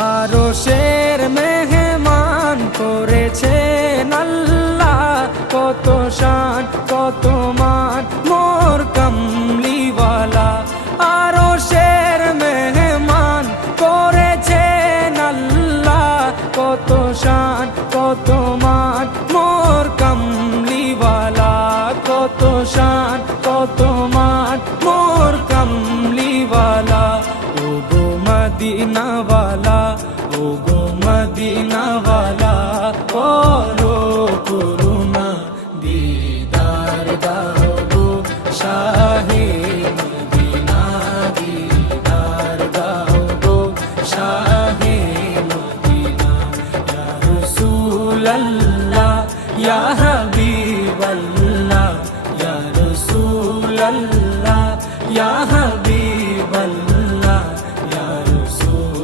আরশের মেহমান করেছেন আল্লাহ, কত শান কত মান মোর কামলিওয়ালা। আরশের মেহমান করেছেন আল্লাহ, কত শান কত মান মোর কামলিওয়ালা, কত শান কত মান মোর কামলিওয়ালা। ও গো মদিনাওয়ালা, ও গো মদিনাওয়ালা।